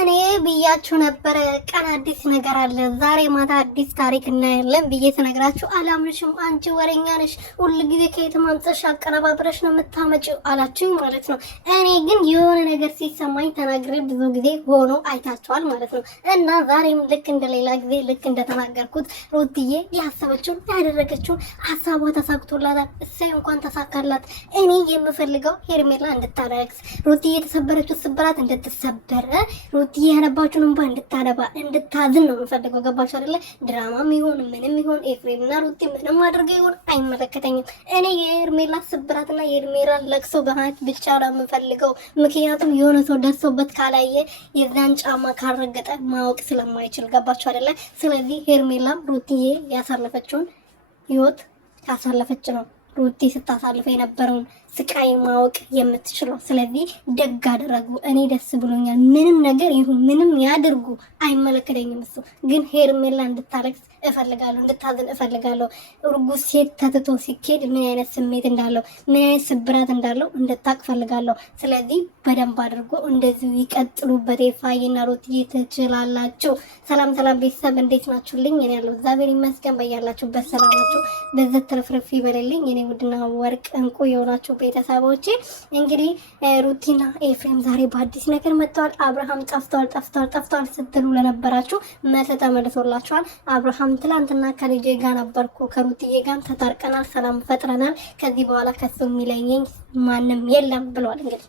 እኔ ብያችሁ ነበር ቀን አዲስ ነገር አለ ዛሬ ማታ አዲስ ታሪክ እናያለን ብዬ ተነግራችሁ አላምንሽም አንቺ ወሬኛ ነሽ ሁሉ ጊዜ ከየትም አምጥተሽ አቀነባብረሽ ነው የምታመጪው አላችሁኝ ማለት ነው። እኔ ግን የሆነ ነገር ሲሰማኝ ተናግሬ ብዙ ጊዜ ሆኖ አይታችኋል ማለት ነው። እና ዛሬም ልክ እንደሌላ ጊዜ ልክ እንደተናገርኩት ሩትዬ ያሰበችውን ያደረገችውን ሀሳቧ ተሳክቶላታል። እሰይ እንኳን ተሳካላት። እኔ የምፈልገው ሄርሜላ እንድታለቅስ ሩትዬ የተሰበረችው ስብራት እንድትሰበር ሩትዬ ያነባችሁን እንባ እንድታነባ እንድታዝን ነው የምፈልገው። ገባችሁ አይደለ? ድራማም ይሁን ምንም ይሁን ኤፍሬምና ሩቲ ምንም አድርገው ይሁን አይመለከተኝም። እኔ የሄርሜላ ስብራትና የሄርሜላ ለቅሶ በማየት ብቻ ነው የምፈልገው። ምክንያቱም የሆነ ሰው ደርሶበት ካላየ የዛን ጫማ ካረገጠ ማወቅ ስለማይችል ገባችሁ አይደለ? ስለዚህ ሄርሜላም ሩትዬ ያሳለፈችውን ህይወት ያሳለፈች ነው ሩቲ ስታሳልፈ የነበረውን ስቃይ ማወቅ የምትችለው። ስለዚህ ደግ አደረጉ። እኔ ደስ ብሎኛል። ምንም ነገር ይሁን ምንም ያድርጉ አይመለከተኝም። እሱ ግን ሄርሜላ እንድታለቅስ እፈልጋለሁ፣ እንድታዝን እፈልጋለሁ። እርጉዝ ሴት ተትቶ ሲኬድ ምን አይነት ስሜት እንዳለው ምን አይነት ስብራት እንዳለው እንድታቅ እፈልጋለሁ። ስለዚህ በደንብ አድርጎ እንደዚሁ ይቀጥሉበት። የፋይና ሩትዬ ትችላላችሁ። ሰላም ሰላም ቤተሰብ እንዴት ናችሁልኝ? እኔ ያለው እግዚአብሔር ይመስገን። በያላችሁበት ሰላማችሁ በዘት ተረፍረፍ ይበልልኝ። እኔ ውድና ወርቅ እንቁ የሆናችሁ ቤተሰቦቼ እንግዲህ ሩቲና ኤፍሬም ዛሬ በአዲስ ነገር መጥተዋል። አብርሃም ጠፍቷል ስትሉ ለነበራችሁ መልስ ተመልሶላችኋል። አብርሃም ትላንትና ከልጄ ጋር ነበርኩ ከሩትዬ ጋር ተታርቀናል፣ ሰላም ፈጥረናል፣ ከዚህ በኋላ ከሱ የሚለየኝ ማንም የለም ብሏል። እንግዲህ